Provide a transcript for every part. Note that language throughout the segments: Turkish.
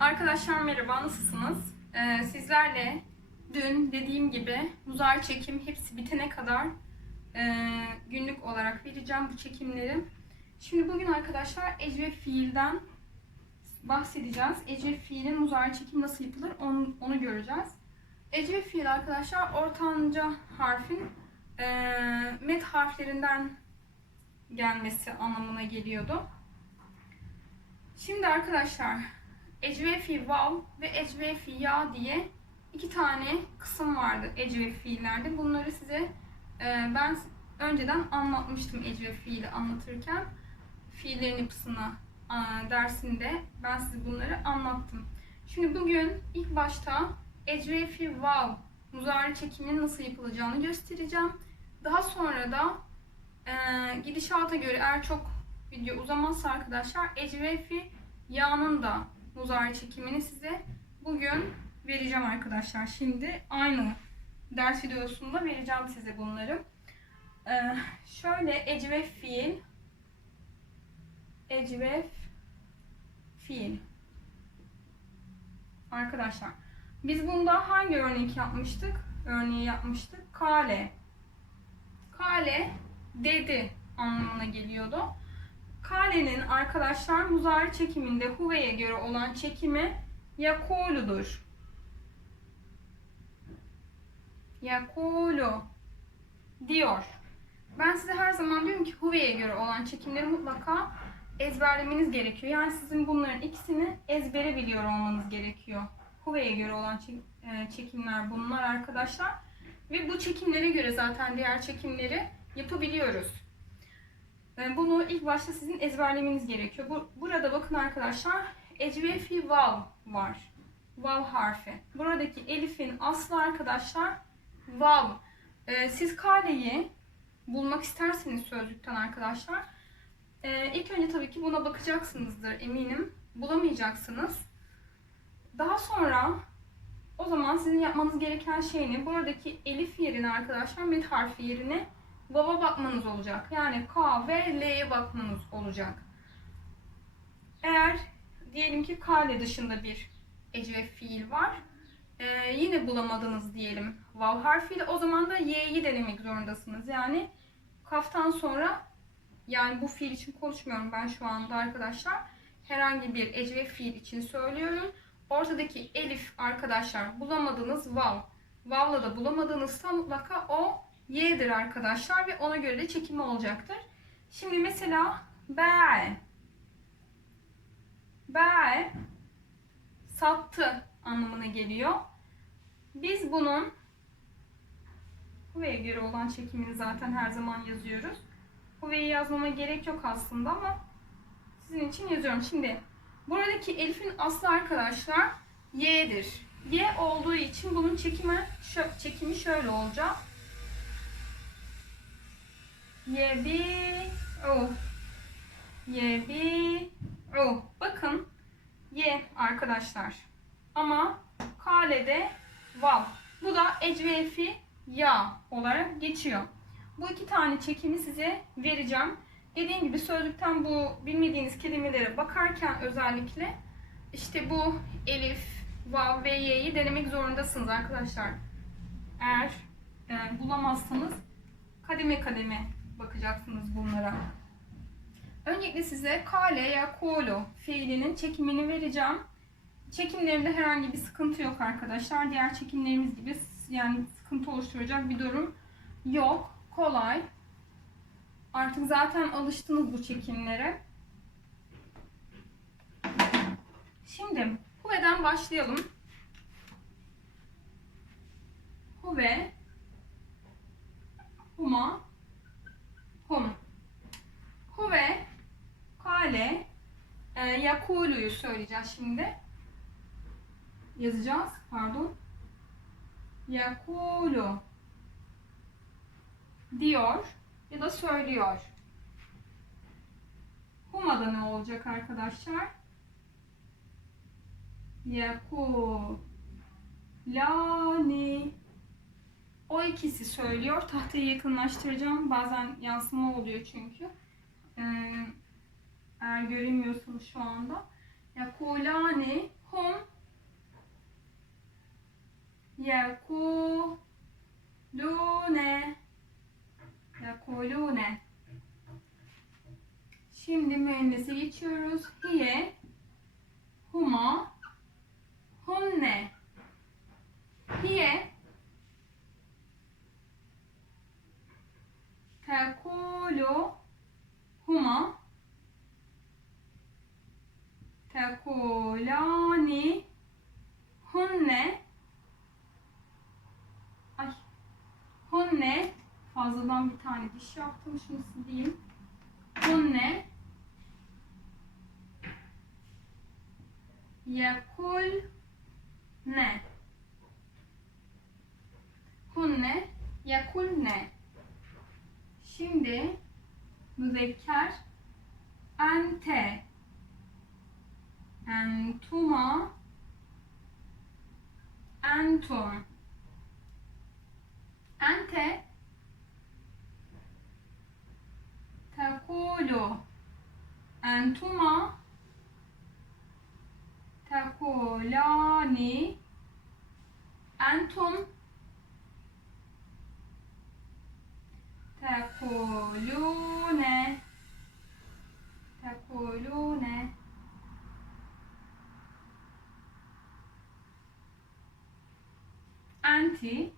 Arkadaşlar merhaba, nasılsınız? Ee, sizlerle dün dediğim gibi uzay çekim hepsi bitene kadar e, günlük olarak vereceğim bu çekimleri. Şimdi bugün arkadaşlar ecve fiilden bahsedeceğiz. Ecve fiilin uzay çekim nasıl yapılır onu, onu göreceğiz. Ecve fiil arkadaşlar ortanca harfin e, met harflerinden gelmesi anlamına geliyordu. Şimdi arkadaşlar ecvefi vav ve ecvefi ya diye iki tane kısım vardı ecvefi fiillerde. Bunları size e, ben önceden anlatmıştım ecvefi fiili anlatırken. Fiillerin yapısını e, dersinde ben size bunları anlattım. Şimdi bugün ilk başta ecvefi vav muzari çekiminin nasıl yapılacağını göstereceğim. Daha sonra da e, gidişata göre eğer çok video uzamazsa arkadaşlar ecvefi yağının da muzari çekimini size bugün vereceğim arkadaşlar. Şimdi aynı ders videosunda vereceğim size bunları. Ee, şöyle ecvef fiil ecvef fiil arkadaşlar biz bunda hangi örnek yapmıştık? Örneği yapmıştık. Kale kale dedi anlamına geliyordu. Kale'nin arkadaşlar muzari çekiminde huveye göre olan çekimi yakuludur. Yakulu diyor. Ben size her zaman diyorum ki huveye göre olan çekimleri mutlaka ezberlemeniz gerekiyor. Yani sizin bunların ikisini ezbere biliyor olmanız gerekiyor. Huveye göre olan e, çekimler bunlar arkadaşlar. Ve bu çekimlere göre zaten diğer çekimleri yapabiliyoruz. Yani Bunu ilk başta sizin ezberlemeniz gerekiyor. Bu, burada bakın arkadaşlar ecvefi vav var. Vav harfi. Buradaki elifin aslı arkadaşlar vav. Ee, siz kaleyi bulmak isterseniz sözlükten arkadaşlar ilk önce tabii ki buna bakacaksınızdır eminim. Bulamayacaksınız. Daha sonra o zaman sizin yapmanız gereken şey ne? Buradaki elif yerine arkadaşlar met harfi yerine Vav'a bakmanız olacak. Yani K ve L'ye bakmanız olacak. Eğer diyelim ki K ile dışında bir ecve fiil var. Ee, yine bulamadınız diyelim vav harfiyle. O zaman da y'yi denemek zorundasınız. Yani kaftan sonra yani bu fiil için konuşmuyorum ben şu anda arkadaşlar. Herhangi bir ecve fiil için söylüyorum. Ortadaki elif arkadaşlar bulamadığınız vav. Vav'la da bulamadığınızsa mutlaka o y'dir arkadaşlar ve ona göre de çekimi olacaktır. Şimdi mesela be be sattı anlamına geliyor. Biz bunun huveye göre olan çekimini zaten her zaman yazıyoruz. Huveyi yazmama gerek yok aslında ama sizin için yazıyorum. Şimdi buradaki elifin aslı arkadaşlar y'dir. Y olduğu için bunun çekimi, çekimi şöyle olacak. Yebi o. Yebi o. Bakın ye arkadaşlar. Ama kalede vav. Bu da ecvefi ya olarak geçiyor. Bu iki tane çekimi size vereceğim. Dediğim gibi sözlükten bu bilmediğiniz kelimelere bakarken özellikle işte bu elif, vav ve y'yi denemek zorundasınız arkadaşlar. Eğer e, bulamazsanız kademe kademe bakacaksınız bunlara. Öncelikle size kale ya kolo fiilinin çekimini vereceğim. Çekimlerinde herhangi bir sıkıntı yok arkadaşlar. Diğer çekimlerimiz gibi yani sıkıntı oluşturacak bir durum yok. Kolay. Artık zaten alıştınız bu çekimlere. Şimdi Huve'den başlayalım. Huve Huma Hum Huve Kale e, Yakulu'yu söyleyeceğiz şimdi. Yazacağız. Pardon. Yakulu diyor ya da söylüyor. Huma'da ne olacak arkadaşlar? Yaku lani O ikisi söylüyor. Tahtayı yakınlaştıracağım. Bazen yansıma oluyor çünkü. Ee, eğer göremiyorsunuz şu anda. Yakulani hum Yakulune Yakulune Şimdi mühendise geçiyoruz. Hiye Huma Hunne. Hiye Tekulu Huma Tekulani Hunne. Ay Hunne Fazladan bir tane diş yaptım. Şunu sileyim. Hunne Yakul ne? Hunne yakul ne? Şimdi müzekker ente entuma entum ente tekulu entuma tekulani entum tekulune tekulune enti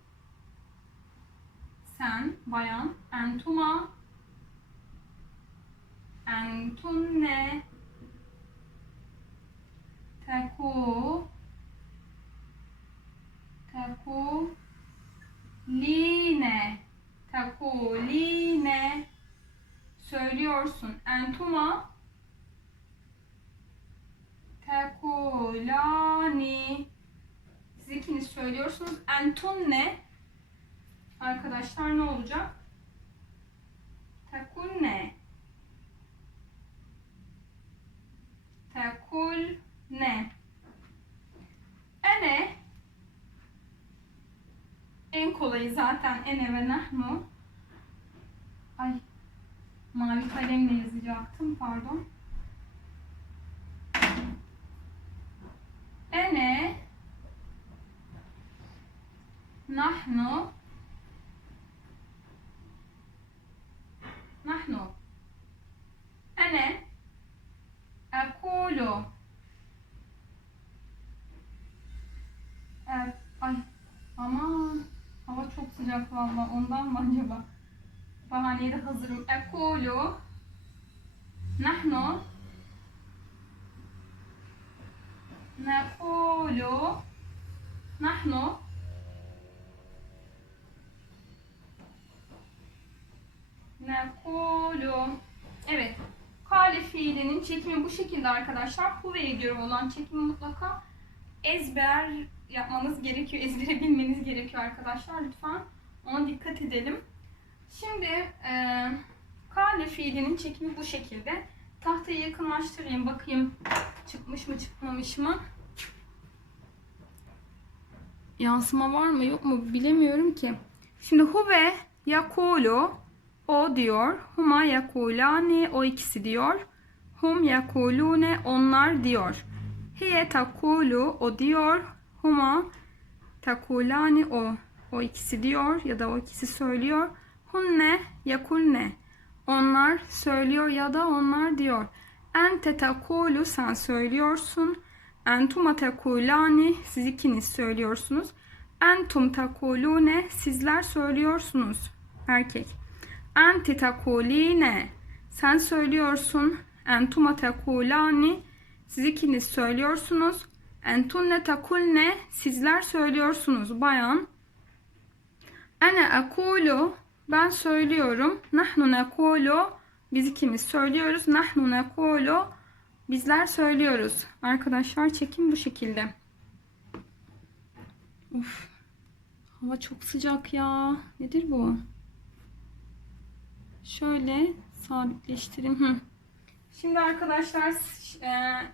sen bayan entuma. Entunne teku. Teku. Line. Teku line. Söylüyorsun. Entuma. İkiniz söylüyorsunuz entunne arkadaşlar ne olacak tekunne tekul ne? Ene en kolayı zaten ene ve nahnu. Ay mavi kalemle yazacaktım pardon. Ene nahnu. Nahnu. Ene. Ekulu. Evet, ay aman hava çok sıcak valla ondan mı acaba? Bahaneye de hazırım. Ekulu. Nahnu. Nekulu. Nahnu Nekulu Evet. Kale fiilinin çekimi bu şekilde arkadaşlar. Huve'ye göre olan çekimi mutlaka ezber yapmanız gerekiyor. Ezbere bilmeniz gerekiyor arkadaşlar. Lütfen ona dikkat edelim. Şimdi e, kale fiilinin çekimi bu şekilde. Tahtayı yakınlaştırayım. Bakayım çıkmış mı çıkmamış mı? Yansıma var mı yok mu bilemiyorum ki. Şimdi huve yakulu o diyor. Huma yakulani o ikisi diyor. Hum yakulune onlar diyor. Hiye takulu o diyor. Huma takulani o. O ikisi diyor ya da o ikisi söylüyor. Hunne yakulne. Onlar söylüyor ya da onlar diyor. Ente takulu sen söylüyorsun. Entuma takulani siz ikiniz söylüyorsunuz. Entum takulune sizler söylüyorsunuz. Erkek. Enti takuline sen söylüyorsun. Entuma takulani siz ikiniz söylüyorsunuz. Entunne takulne sizler söylüyorsunuz. Bayan. Ene akulu ben söylüyorum. Nahnu nekulu biz ikimiz söylüyoruz. Nahnu nekulu bizler söylüyoruz. Arkadaşlar çekim bu şekilde. Uf. Hava çok sıcak ya. Nedir bu? Şöyle sabitleştireyim. Hı. Şimdi arkadaşlar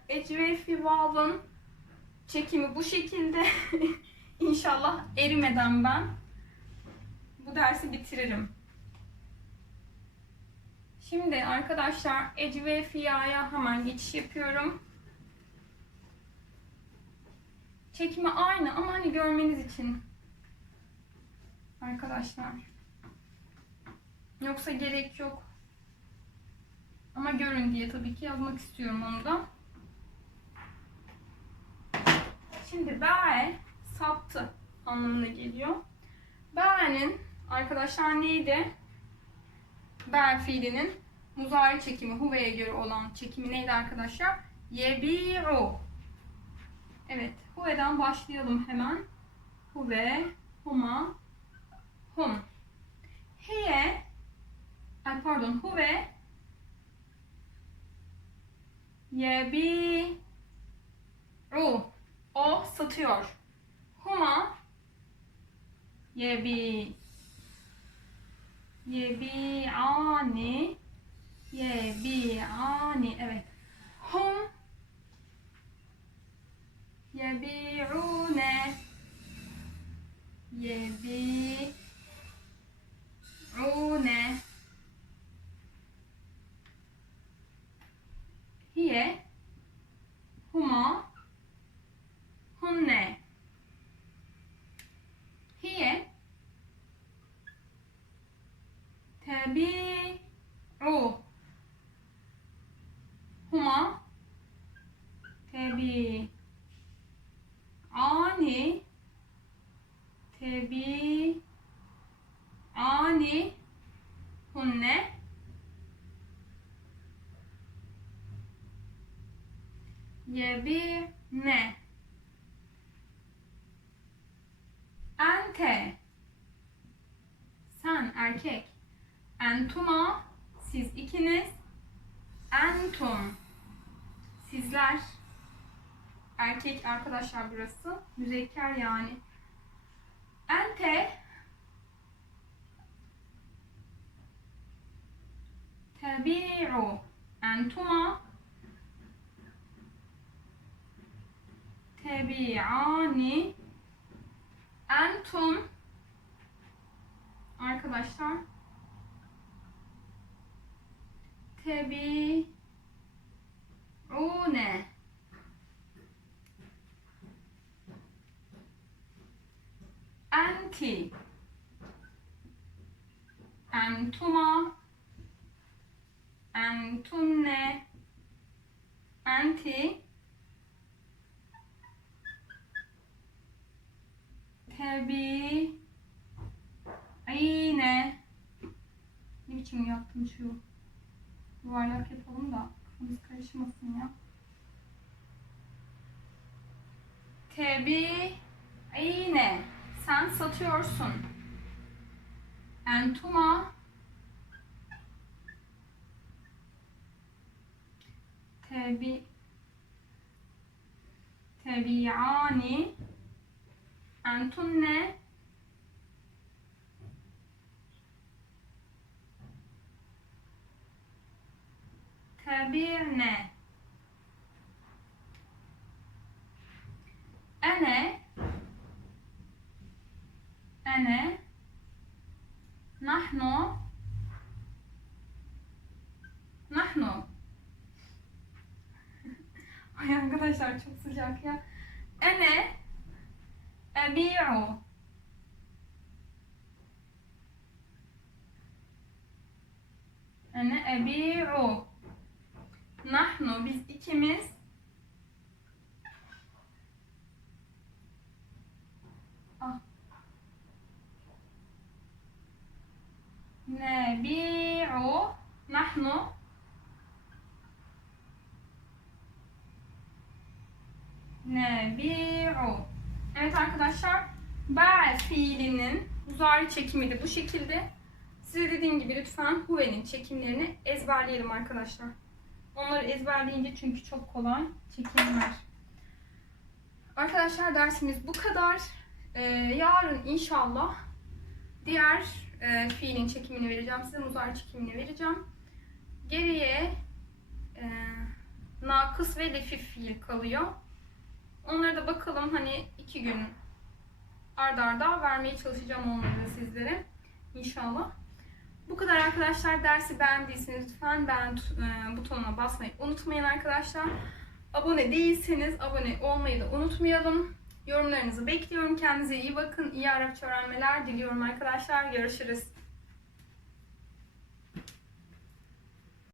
Ecvefi Vav'ın çekimi bu şekilde. İnşallah erimeden ben dersi bitiririm. Şimdi arkadaşlar Ece ve Fiya'ya hemen geçiş yapıyorum. Çekimi aynı ama hani görmeniz için. Arkadaşlar. Yoksa gerek yok. Ama görün diye tabii ki yazmak istiyorum onu da. Şimdi be saptı anlamına geliyor. Be'nin arkadaşlar neydi? Be fiilinin muzari çekimi huve'ye göre olan çekimi neydi arkadaşlar? Yebi'u. Evet, huve'den başlayalım hemen. Huve, huma, hum. Hiye, ay pardon, huve, yebi'u. O satıyor. Huma, yebi, yebi'ani, yebi'ani. Evet. Hum, yebi'une, yebi'une. Hiye, huma, hunne. Hiye, tebi'u. Huma, tebi. Ani, tebi. Ani, hunne. Yebine. Ente. Sen erkek. Entuma. Siz ikiniz. Entum. Sizler. Erkek arkadaşlar burası. Müzekker yani. Ente. Tebi'u. Entuma. Tebi'ani. Entum. Arkadaşlar. Tebi'une. Enti. Entuma. Entunne. Enti. Tebi. Ayne. Ne biçim yaptım şu yuvarlak yapalım da kafamız karışmasın ya. Tebi. Ayne. Sen satıyorsun. Entuma. Tebi. Tebi'ani. Entunne. Tebi'ne. Ene. Ene. Nahnu. Nahnu. Ay arkadaşlar çok sıcak ya. Ene. Ebi'u. Ene ebi'u. Nahnu biz ikimiz Ah. Nebi'u Nahnu Nebi'u Evet arkadaşlar Ba'el fiilinin uzari çekimi de bu şekilde. Size dediğim gibi lütfen Huve'nin çekimlerini ezberleyelim arkadaşlar. Onları ezberleyince çünkü çok kolay çekimler. Arkadaşlar dersimiz bu kadar. Ee, yarın inşallah diğer e, fiilin çekimini vereceğim. Size muzar çekimini vereceğim. Geriye e, nakıs ve lefif fiil kalıyor. Onlara da bakalım hani iki gün ardarda arda vermeye çalışacağım onları da sizlere. inşallah. Bu kadar arkadaşlar. Dersi beğendiyseniz lütfen beğen e, butonuna basmayı unutmayın arkadaşlar. Abone değilseniz abone olmayı da unutmayalım. Yorumlarınızı bekliyorum. Kendinize iyi bakın. İyi Arapça öğrenmeler diliyorum arkadaşlar. Görüşürüz.